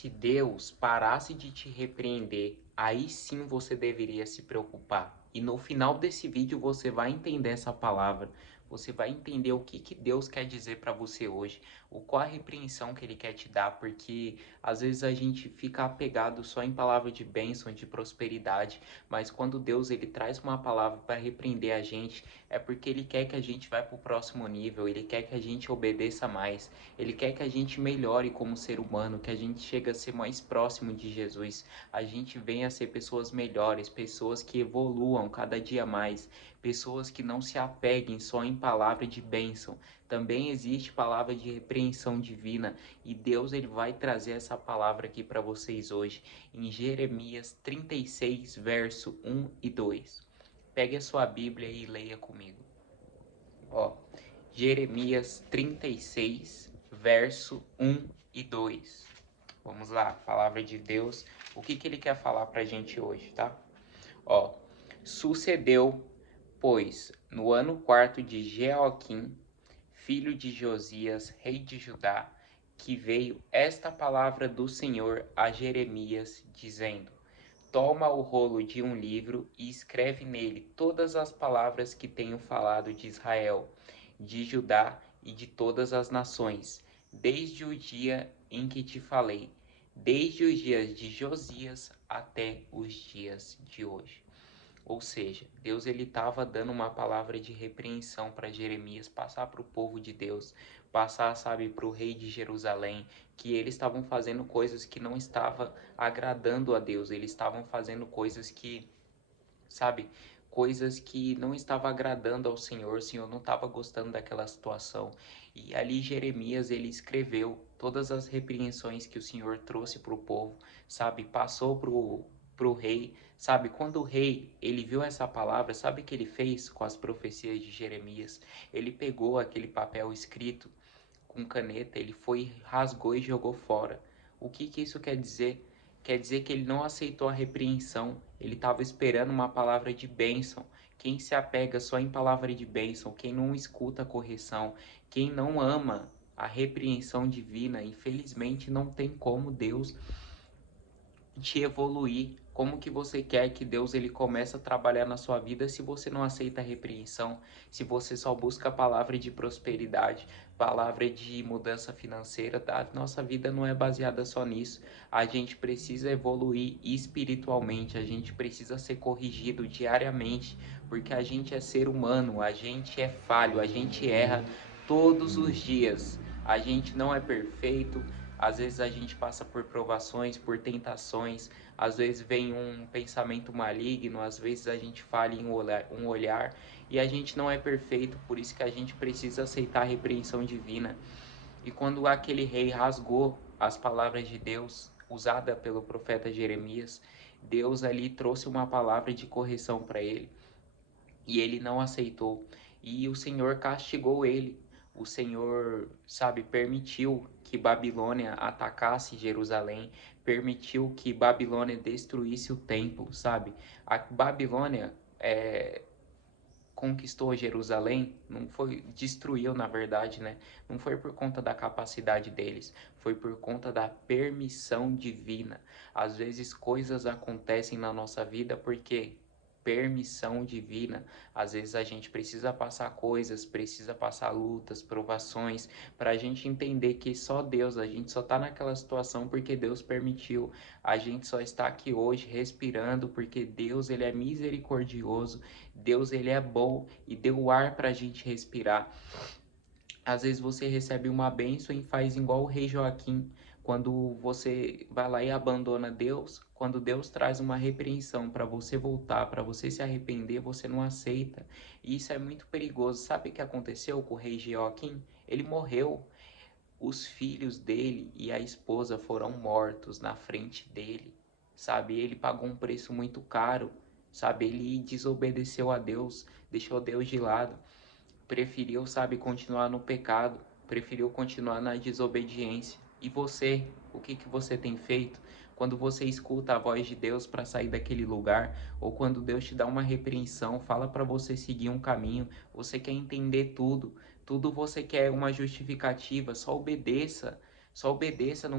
Se Deus parasse de te repreender, aí sim você deveria se preocupar. E no final desse vídeo você vai entender essa palavra. Você vai entender o que Deus quer dizer para você hoje, qual a repreensão que Ele quer te dar, porque às vezes a gente fica apegado só em palavra de bênção, de prosperidade, mas quando Deus ele traz uma palavra para repreender a gente, é porque Ele quer que a gente vá para o próximo nível, Ele quer que a gente obedeça mais, Ele quer que a gente melhore como ser humano, que a gente chegue a ser mais próximo de Jesus, a gente venha a ser pessoas melhores, pessoas que evoluam cada dia mais, pessoas que não se apeguem só em palavra de bênção. Também existe palavra de repreensão divina e Deus ele vai trazer essa palavra aqui para vocês hoje em Jeremias 36, verso 1 e 2. Pegue a sua Bíblia e leia comigo. Ó, Jeremias 36, verso 1 e 2. Vamos lá, palavra de Deus. O que ele quer falar pra gente hoje, tá? Ó, sucedeu, pois, no ano quarto de Jeoaquim, filho de Josias, rei de Judá, que veio esta palavra do Senhor a Jeremias, dizendo: Toma o rolo de um livro e escreve nele todas as palavras que tenho falado de Israel, de Judá e de todas as nações, desde o dia em que te falei, desde os dias de Josias até os dias de hoje. Ou seja, Deus ele estava dando uma palavra de repreensão para Jeremias passar para o povo de Deus, passar, sabe, para o rei de Jerusalém, que eles estavam fazendo coisas que não estavam agradando a Deus, eles estavam fazendo coisas que, sabe, coisas que não estavam agradando ao Senhor, o Senhor não estava gostando daquela situação. E ali Jeremias ele escreveu todas as repreensões que o Senhor trouxe para o povo, sabe, passou pro rei, sabe, quando o rei ele viu essa palavra, sabe o que ele fez com as profecias de Jeremias? Ele pegou aquele papel escrito com caneta, ele foi, rasgou e jogou fora. O que isso quer dizer? Quer dizer que ele não aceitou a repreensão, ele estava esperando uma palavra de bênção. Quem se apega só em palavra de bênção, quem não escuta a correção, quem não ama a repreensão divina, infelizmente não tem como Deus te evoluir. Como que você quer que Deus ele comece a trabalhar na sua vida se você não aceita a repreensão, se você só busca a palavra de prosperidade, palavra de mudança financeira, a nossa vida não é baseada só nisso. A gente precisa evoluir espiritualmente, a gente precisa ser corrigido diariamente, porque a gente é ser humano, a gente é falho, a gente erra todos os dias. A gente não é perfeito, às vezes a gente passa por provações, por tentações, às vezes vem um pensamento maligno, às vezes a gente falha em um olhar e a gente não é perfeito, por isso que a gente precisa aceitar a repreensão divina. E quando aquele rei rasgou as palavras de Deus, usada pelo profeta Jeremias, Deus ali trouxe uma palavra de correção para ele e ele não aceitou. E o Senhor castigou ele. O Senhor, sabe, permitiu que Babilônia atacasse Jerusalém, permitiu que Babilônia destruísse o templo, sabe? A Babilônia conquistou Jerusalém, não foi, destruiu na verdade, né? Não foi por conta da capacidade deles, foi por conta da permissão divina. Às vezes coisas acontecem na nossa vida porque permissão divina. Às vezes a gente precisa passar coisas, precisa passar lutas, provações, para a gente entender que só Deus, a gente só tá naquela situação porque Deus permitiu. A gente só está aqui hoje respirando porque Deus, ele é misericordioso, Deus, ele é bom e deu o ar para a gente respirar. Às vezes você recebe uma bênção e faz igual o rei Joaquim, quando você vai lá e abandona Deus, quando Deus traz uma repreensão para você voltar, para você se arrepender, você não aceita. E isso é muito perigoso. Sabe o que aconteceu com o rei Joaquim? Ele morreu. Os filhos dele e a esposa foram mortos na frente dele, sabe? Ele pagou um preço muito caro, sabe? Ele desobedeceu a Deus, deixou Deus de lado, preferiu, sabe, continuar no pecado, preferiu continuar na desobediência. E você, o que você tem feito? Quando você escuta a voz de Deus para sair daquele lugar, ou quando Deus te dá uma repreensão, fala para você seguir um caminho, você quer entender tudo, tudo você quer uma justificativa, só obedeça, Só obedeça,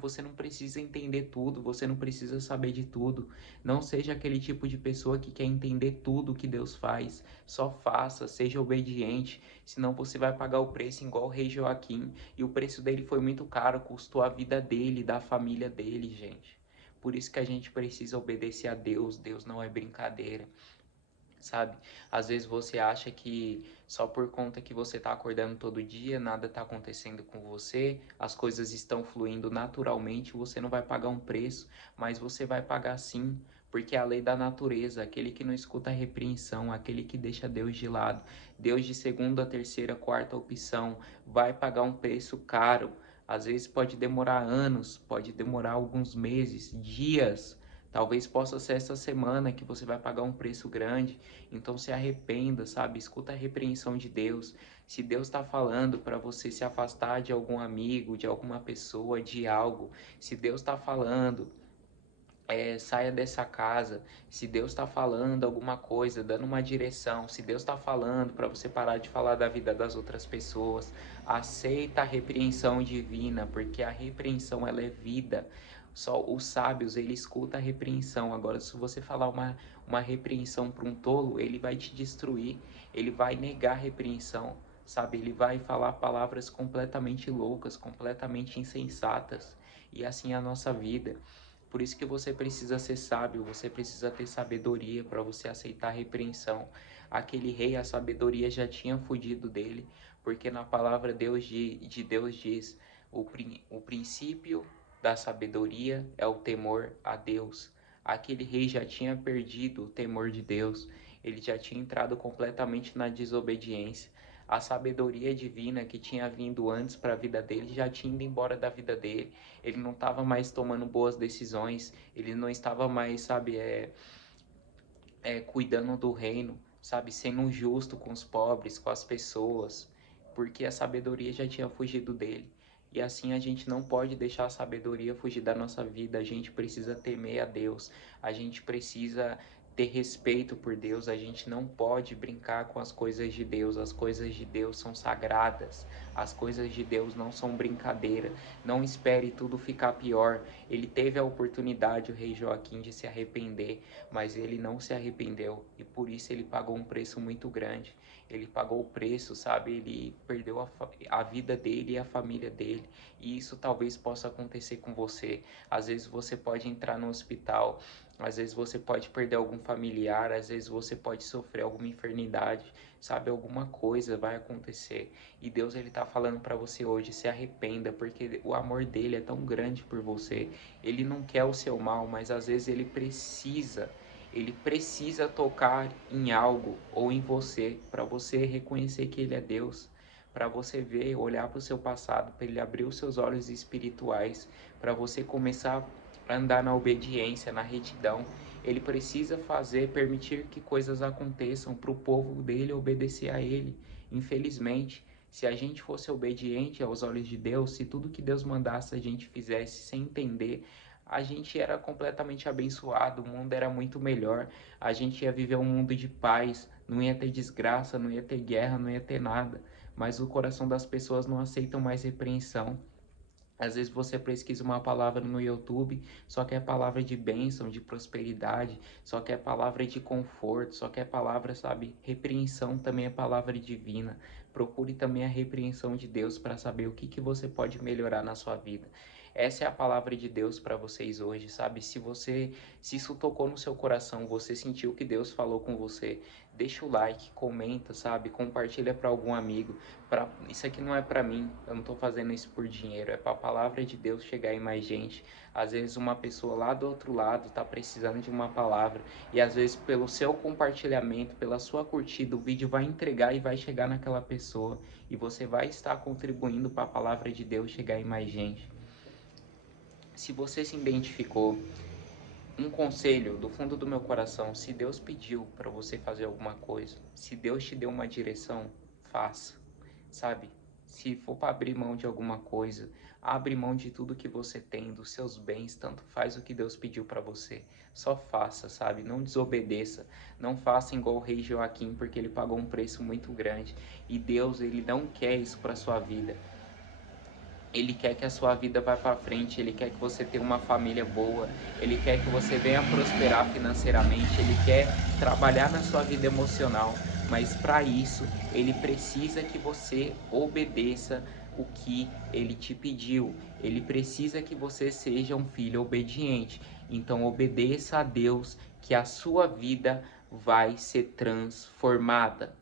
você não precisa entender tudo, você não precisa saber de tudo. Não seja aquele tipo de pessoa que quer entender tudo que Deus faz. Só faça, seja obediente, senão você vai pagar o preço igual o rei Joaquim. E o preço dele foi muito caro, custou a vida dele, da família dele, gente. Por isso que a gente precisa obedecer a Deus. Deus não é brincadeira, sabe? Às vezes você acha que só por conta que você tá acordando todo dia, nada tá acontecendo com você, as coisas estão fluindo naturalmente, você não vai pagar um preço, mas você vai pagar sim, porque é a lei da natureza, aquele que não escuta a repreensão, aquele que deixa Deus de lado, Deus de segunda, terceira, quarta opção, vai pagar um preço caro. Às vezes pode demorar anos, pode demorar alguns meses, dias. Talvez possa ser essa semana que você vai pagar um preço grande. Então se arrependa, sabe? Escuta a repreensão de Deus. Se Deus está falando para você se afastar de algum amigo, de alguma pessoa, de algo, se Deus está falando, saia dessa casa. Se Deus está falando alguma coisa, dando uma direção, se Deus está falando para você parar de falar da vida das outras pessoas, aceita a repreensão divina, porque a repreensão ela é vida. Só os sábios, ele escuta a repreensão. Agora, se você falar uma repreensão para um tolo, ele vai te destruir, ele vai negar a repreensão, sabe? Ele vai falar palavras completamente loucas, completamente insensatas. E assim é a nossa vida. Por isso que você precisa ser sábio, você precisa ter sabedoria para você aceitar a repreensão. Aquele rei, a sabedoria já tinha fugido dele, porque na palavra de Deus diz: o princípio da sabedoria é o temor a Deus. Aquele rei já tinha perdido o temor de Deus, ele já tinha entrado completamente na desobediência. A sabedoria divina que tinha vindo antes para a vida dele já tinha ido embora da vida dele. Ele não estava mais tomando boas decisões, ele não estava mais, sabe, cuidando do reino, sabe, sendo justo com os pobres, com as pessoas, porque a sabedoria já tinha fugido dele. E assim a gente não pode deixar a sabedoria fugir da nossa vida, a gente precisa temer a Deus, a gente precisa ter respeito por Deus, a gente não pode brincar com as coisas de Deus, as coisas de Deus são sagradas, as coisas de Deus não são brincadeira, não espere tudo ficar pior. Ele teve a oportunidade, o rei Joaquim, de se arrepender, mas ele não se arrependeu e por isso ele pagou um preço muito grande. Ele pagou o preço, sabe? Ele perdeu a vida dele e a família dele. E isso talvez possa acontecer com você. Às vezes você pode entrar no hospital, às vezes você pode perder algum familiar, às vezes você pode sofrer alguma enfermidade, sabe? Alguma coisa vai acontecer. E Deus ele tá falando para você hoje, se arrependa, porque o amor dele é tão grande por você. Ele não quer o seu mal, mas às vezes ele precisa tocar em algo ou em você para você reconhecer que ele é Deus, para você ver, olhar para o seu passado, para ele abrir os seus olhos espirituais, para você começar a andar na obediência, na retidão. Ele precisa permitir que coisas aconteçam para o povo dele obedecer a ele. Infelizmente, se a gente fosse obediente aos olhos de Deus, se tudo que Deus mandasse a gente fizesse sem entender, a gente era completamente abençoado, o mundo era muito melhor, a gente ia viver um mundo de paz, não ia ter desgraça, não ia ter guerra, não ia ter nada. Mas o coração das pessoas não aceitam mais repreensão. Às vezes você pesquisa uma palavra no YouTube, só quer palavra de bênção, de prosperidade, só quer palavra de conforto, só quer palavra, sabe? Repreensão também é palavra divina. Procure também a repreensão de Deus para saber o que você pode melhorar na sua vida. Essa é a palavra de Deus para vocês hoje, sabe? Se isso tocou no seu coração, você sentiu que Deus falou com você, deixa o like, comenta, sabe? Compartilha para algum amigo. Isso aqui não é para mim, eu não tô fazendo isso por dinheiro, é para a palavra de Deus chegar em mais gente. Às vezes uma pessoa lá do outro lado tá precisando de uma palavra e às vezes pelo seu compartilhamento, pela sua curtida, o vídeo vai entregar e vai chegar naquela pessoa e você vai estar contribuindo para a palavra de Deus chegar em mais gente. Se você se identificou, um conselho do fundo do meu coração, se Deus pediu para você fazer alguma coisa, se Deus te deu uma direção, faça, sabe? Se for para abrir mão de alguma coisa, abre mão de tudo que você tem, dos seus bens, tanto faz o que Deus pediu para você. Só faça, sabe? Não desobedeça. Não faça igual o rei Joaquim, porque ele pagou um preço muito grande. E Deus, ele não quer isso para sua vida. Ele quer que a sua vida vá para frente, ele quer que você tenha uma família boa, ele quer que você venha prosperar financeiramente, ele quer trabalhar na sua vida emocional, mas para isso ele precisa que você obedeça o que ele te pediu. Ele precisa que você seja um filho obediente. Então obedeça a Deus que a sua vida vai ser transformada.